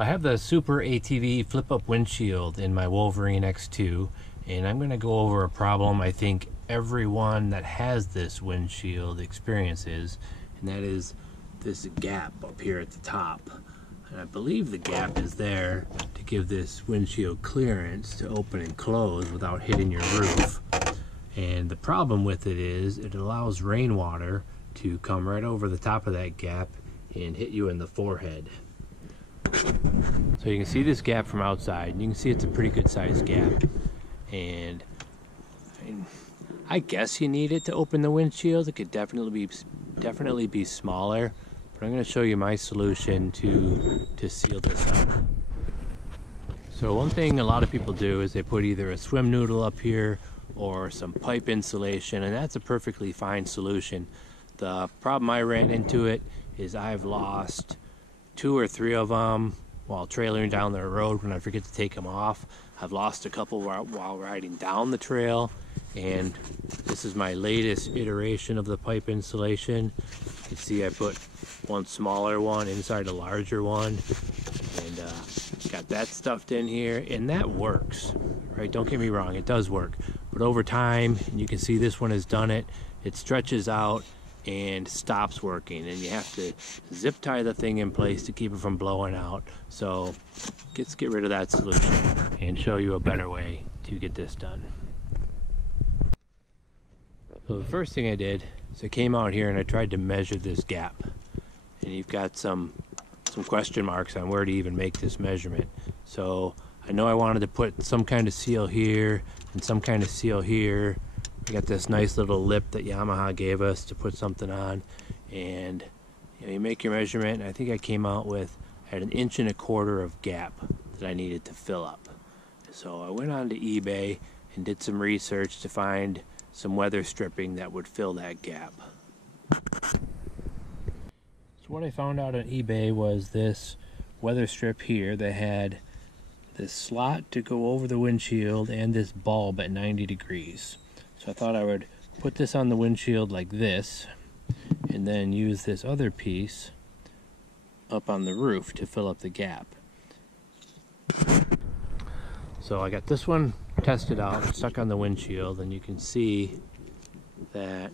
I have the SuperATV Flip Windshield in my Wolverine X2, and I'm going to go over a problem I think everyone that has this windshield experiences, and that is this gap up here at the top. And I believe the gap is there to give this windshield clearance to open and close without hitting your roof. And the problem with it is it allows rainwater to come right over the top of that gap and hit you in the forehead. So you can see this gap from outside, and you can see it's a pretty good sized gap. And I guess you need it to open the windshield. It could definitely be smaller, but I'm going to show you my solution to seal this up. So one thing a lot of people do is they put either a swim noodle up here or some pipe insulation, and that's a perfectly fine solution. The problem I ran into it is I've lost 2 or 3 of them while trailering down the road when I forget to take them off. I've lost a couple while riding down the trail, and this is my latest iteration of the pipe insulation. You can see I put one smaller one inside a larger one, and got that stuffed in here, and that works, right? Don't get me wrong, it does work, but over time, and you can see this one has done it, it stretches out and stops working, and you have to zip tie the thing in place to keep it from blowing out. So let's get rid of that solution and show you a better way to get this done. So the first thing I did is I came out here and I tried to measure this gap, and you've got some question marks on where to even make this measurement. So I know I wanted to put some kind of seal here and some kind of seal here. I got this nice little lip that Yamaha gave us to put something on, and you make your measurement, and I think I came out with at 1.25 inches of gap that I needed to fill up. So I went onto eBay and did some research to find some weather stripping that would fill that gap. So what I found out on eBay was this Weatherstrip here that had this slot to go over the windshield and this bulb at 90 degrees. So I thought I would put this on the windshield like this, and then use this other piece up on the roof to fill up the gap. So I got this one tested out, stuck on the windshield, and you can see that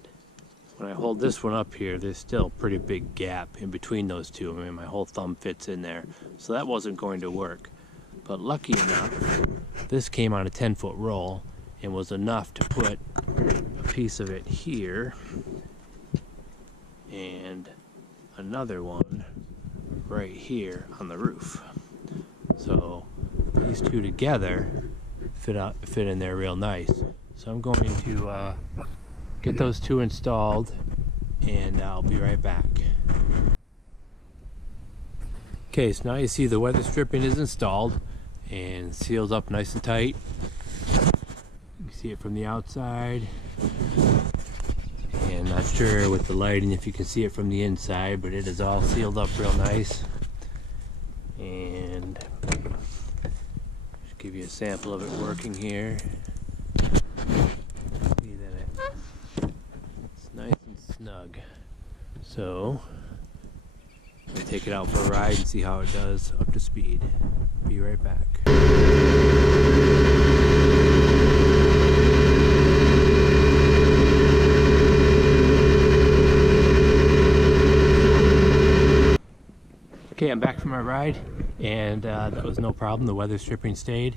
when I hold this one up here, there's still a pretty big gap in between those two. I mean, my whole thumb fits in there. So that wasn't going to work. But lucky enough, this came on a 10-foot roll and was enough to put a piece of it here and another one right here on the roof. So these two together fit in there real nice. So I'm going to get those two installed, and I'll be right back. Okay, so now you see the weather stripping is installed and sealed up nice and tight. You see it from the outside, and not sure with the lighting if you can see it from the inside, but it is all sealed up real nice. And just give you a sample of it working here. See that it's nice and snug. So I'm gonna take it out for a ride and see how it does up to speed. Be right back. Okay, I'm back from my ride, and that was no problem. The weather stripping stayed.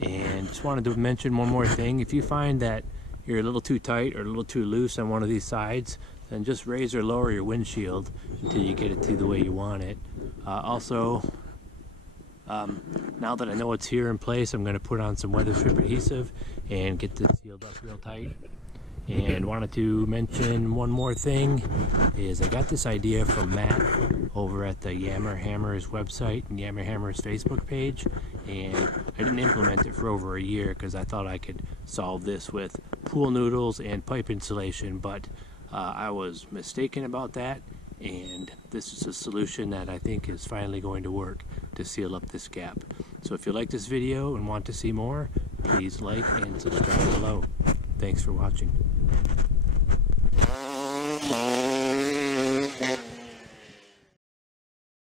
And just wanted to mention one more thing. If you find that you're a little too tight or a little too loose on one of these sides, then just raise or lower your windshield until you get it to the way you want it. Also, now that I know it's here in place, I'm going to put on some weather strip adhesive and get this sealed up real tight. And wanted to mention one more thing, is I got this idea from Matt over at the Yammer Hammers website and Yammer Hammers Facebook page, and I didn't implement it for over a year because I thought I could solve this with pool noodles and pipe insulation, but I was mistaken about that, and this is a solution that I think is finally going to work to seal up this gap. So if you like this video and want to see more, please like and subscribe below. Thanks for watching.